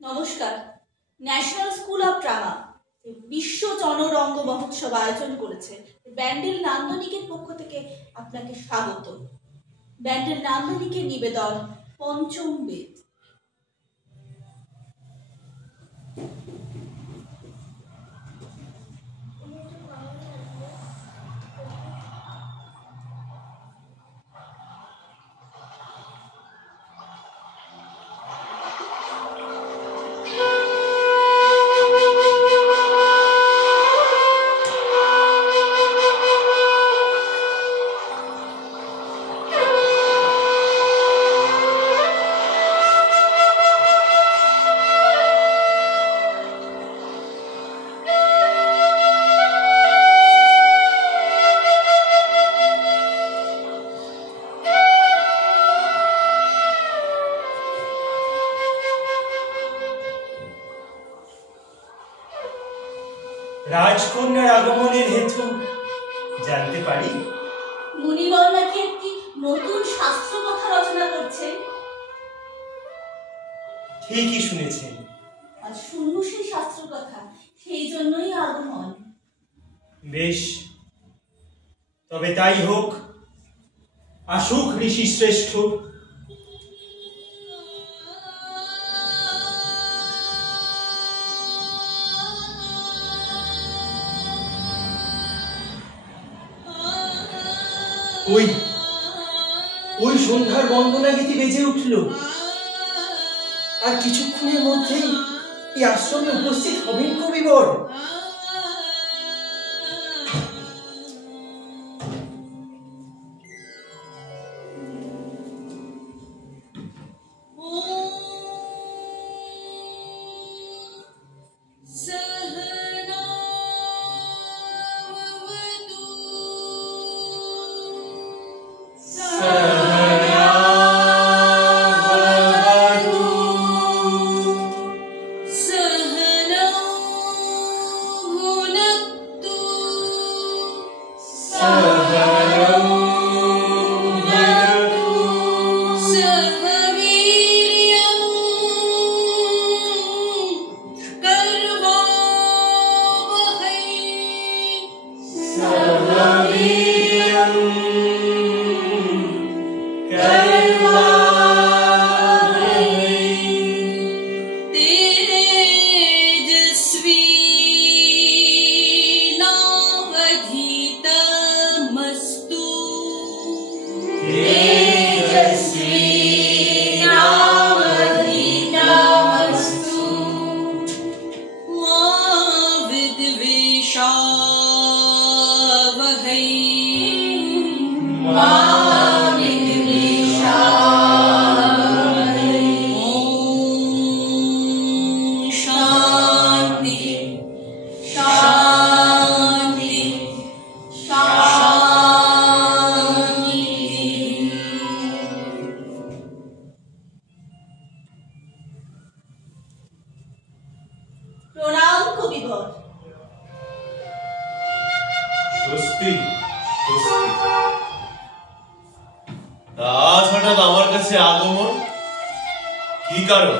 নমস্কার। National school of drama বিশ্ব জনরঙ্গ মহোৎসব আয়োজন করেছে। ব্যান্ডেল নান্দনিকের পক্ষ থেকে আপনাকে স্বাগত। ব্যান্ডেল নান্দনিকের নিবেদন পঞ্চম বেদ। রাজকন্যার আগমনের হেতু জানতে পারি? মুনিবর নাকি একটি নতুন শাস্ত্র কথা রচনা করছেন। ঠিকই শুনেছেন। আর শুনবো সেই শাস্ত্র কথা, সেই জন্যই আগমন। বেশ, তবে তাই হোক। আসুক ঋষি শ্রেষ্ঠ। ওই ওই সন্ধ্যার বন্দনা গীতি বেজে উঠল, আর কিছুক্ষণের মধ্যেই এই আশ্রমে উপস্থিত হবেন কবিবর। প্রণাম কবিবর। স্বস্তি স্বস্তি। আজ হঠাৎ আমার কাছে আগমন, কি কারণ?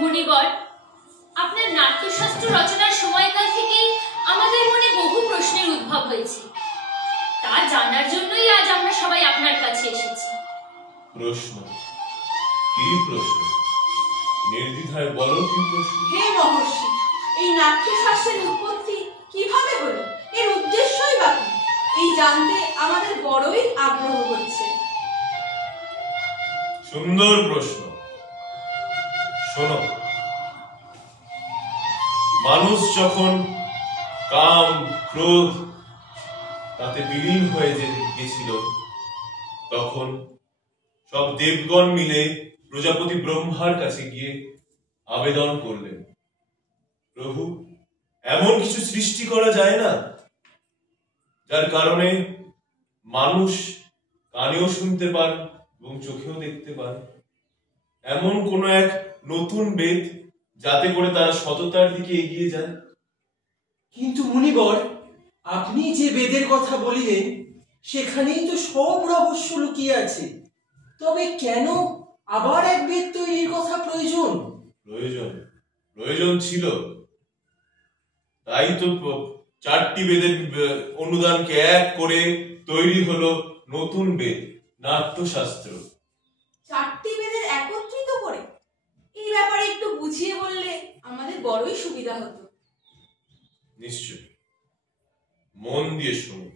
মুনিবর, আপনার নাট্যশাস্ত্র রচনার সময়কাল থেকেই আমাদের মনে বহু প্রশ্নের উদ্ভব হয়েছে। তা জানার জন্যই আজ আমরা সবাই আপনার কাছে এসেছি। প্রশ্ন? কি প্রশ্ন? নির্দ্বিধায় বলো, কি প্রশ্ন? হে মহর্ষি, এই নাট্যশাস্ত্রের উৎপত্তি কিভাবে হলো, এর উদ্দেশ্যই বা কি, এই জানতে আমাদের বড়ই আগ্রহ হচ্ছে। সুন্দর প্রশ্ন। শোনো, মানুষ যখন কাম ক্রোধ তাতে বিলীন হয়ে গেছিল, তখন সব দেবগণ মিলে প্রজাপতি ব্রহ্মার কাছে গিয়ে আবেদন করলেন, প্রভু, এমন কিছু সৃষ্টি করা যায় না যার কারণে মানুষ কানেও শুনতে পান এবং চোখেও দেখতে পান, এমন কোন এক নতুন বেদ যাতে করে তারা সততার দিকে এগিয়ে যায়। কিন্তু মুনিবর, আপনি যে বেদের কথা বলিলেন সেখানেই তো সব রহস্য লুকিয়ে আছে। তবে কেন আবার এক বেদ তৈরির কথা প্রয়োজন? প্রয়োজন? প্রয়োজন ছিল। তাই তো 4টি বেদের অনুদানকে এক করে তৈরি হলো নতুন বেদ, নাট্যশাস্ত্র। 4টি বেদের একত্রিত করে? এই ব্যাপারে একটু বুঝিয়ে বললে আমাদের বড়ই সুবিধা হতো। নিশ্চয়, মন দিয়ে শুনুন।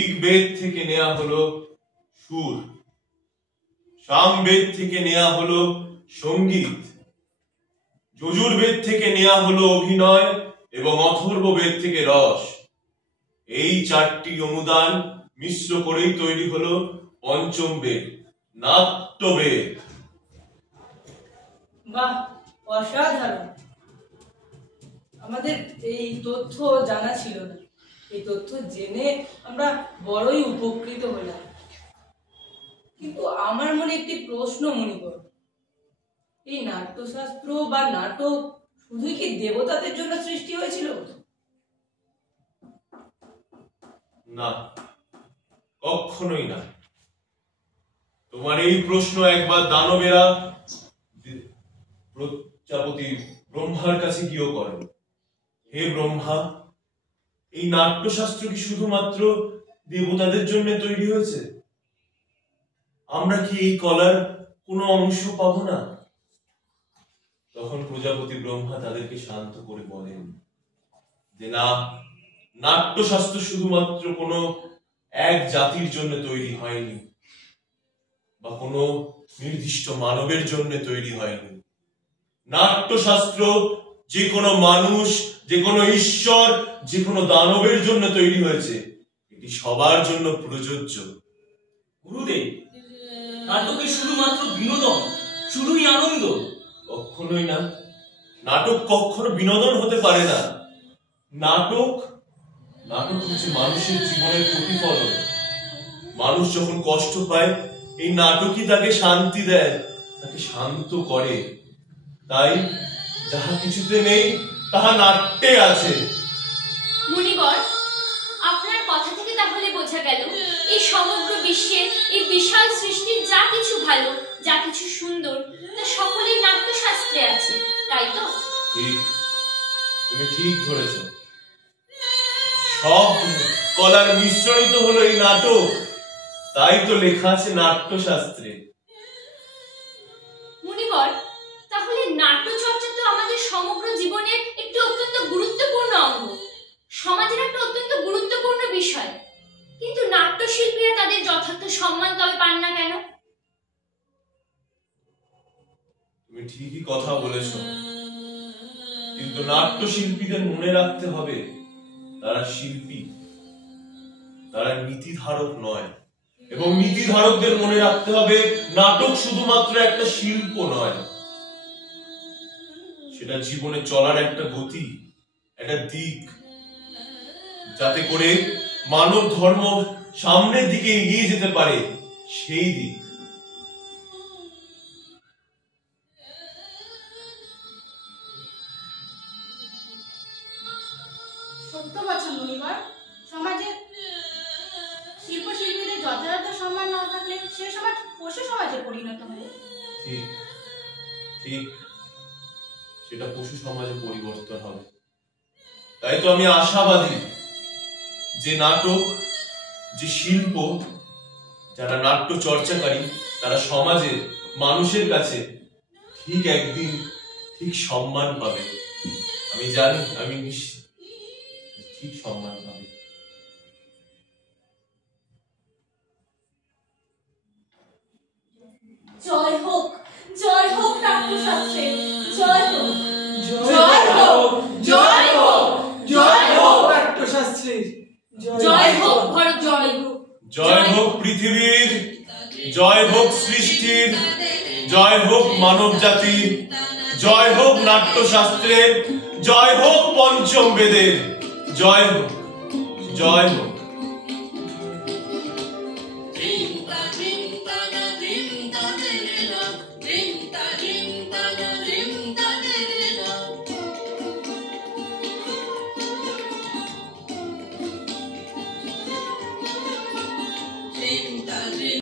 ঋগ্বেদ থেকে নেওয়া হলো সুর, সামবেদ থেকে নেওয়া হলো সঙ্গীত, যজুর্বেদ থেকে নেওয়া হলো অভিনয় এবং অথর্ববেদ থেকে রস। এই 4টি অনুদান মিশ্র করেই তৈরি হলো পঞ্চম বেদ, নাট্যবেদ। বাহ, অসাধারণ! আমাদের এই তথ্য জানা ছিল না। এই তথ্য জেনে আমরা বড়ই উপকৃত হলাম। কিন্তু আমার মনে একটি প্রশ্ন মনিবর, এই নাট্যশাস্ত্র বা নাটক শুধুই কি দেবতাদের জন্য সৃষ্টি হয়েছিল? না, কখনোই না। তোমার এই প্রশ্ন একবার দানবেরা প্রজাপতি ব্রহ্মার কাছে গিয়েও করেন। হে ব্রহ্মা, এই নাট্যশাস্ত্র কি শুধুমাত্র দেবতাদের জন্য তৈরি হয়েছে? আমরা কি এই কলার কোনো অংশ পাবো না? তখন প্রজাপতি ব্রহ্মা তাদেরকে শান্ত করে বলেন যে না, নাট্যশাস্ত্র শুধুমাত্র কোনো এক জাতির জন্য তৈরি হয়নি বা কোনো নির্দিষ্ট মানবের জন্য তৈরি হয়নি। নাট্যশাস্ত্র যে কোনো মানুষ, যে কোনো ঈশ্বর, যে কোনো দানবের জন্য তৈরি হয়েছে। এটি সবার জন্য প্রযোজ্য। গুরুদেব, নাটকে শুধুমাত্র বিনোদন, শুধুই আনন্দ? কখনোই না। নাটক কখনো বিনোদন হতে পারে না। নাটক হচ্ছে মানুষের জীবনের প্রতিফলন। মানুষ যখন কষ্ট পায়, এই নাটকই তাকে শান্তি দেয়, তাকে শান্ত করে। তাই যাহা কিছুতে নেই তাহা নাট্যে আছে। মুনিবর, আপনার কথা থেকে তাহলে বোঝা গেল এই সমগ্র বিশ্বের এই বিশাল সৃষ্টির যা কিছু ভালো, যা কিছু সুন্দর, তা সকলেই নাট্যশাস্ত্রে আছে, তাই তো? ঠিক, তুমি ঠিক ধরেছ। সব কলার মিশ্রণিত হলো এই নাটক, তাই তো লেখা আছে নাট্যশাস্ত্রে। মুনিবর, তাহলে নাট্যচর্চা তো আমাদের সমগ্র জীবনের একটি অত্যন্ত গুরুত্বপূর্ণ অঙ্গ, সমাজের একটা অত্যন্ত গুরুত্বপূর্ণ বিষয়। কিন্তু নাট্যশিল্পীরা তাদের যথার্থ সম্মান তবে পান না কেন? তুমি ঠিকই কথা বলেছ, কিন্তু নাট্যশিল্পীদের মনে রাখতে হবে তারা শিল্পী, তারা নীতিধারক নয়। এবং নীতিধারকদের মনে রাখতে হবে নাটক শুধুমাত্র একটা শিল্প নয়, সেটা জীবনে চলার একটা গতি, একটা দিক, যাতে করে মানব ধর্ম সামনের দিকে এগিয়ে যেতে পারে, সেই দিক। সত্য বছর মুনিবার, সমাজে শিল্পশিল্পীদের যথাযথ সম্মান না থাকলে সে সমাজ পশু সমাজে পরিণত হয়। ঠিক ঠিক, সেটা পশু সমাজে পরিবর্তন হবে। তাই তো আমি আশাবাদী যে নাটক, যে শিল্প, যারা নাট্য চর্চাকারী, তারা সমাজের মানুষের কাছে ঠিক একদিন ঠিক সম্মান পাবে। আমি জানি, আমি ঠিক সম্মান পাবে। জয় হোক, জয় হোক নাট্যশাস্ত্রে, জয় হোক, জয় হোক, জয় হোক, জয় হোক নাট্যশাস্ত্রে, জয় হোক ভারত, জয় হোক। জয় হোক পৃথিবীর, জয় হোক সৃষ্টির, জয় হোক মানব জাতির, জয় হোক নাট্যশাস্ত্রের, জয় হোক পঞ্চম বেদের, জয় হোক, জয় হোক।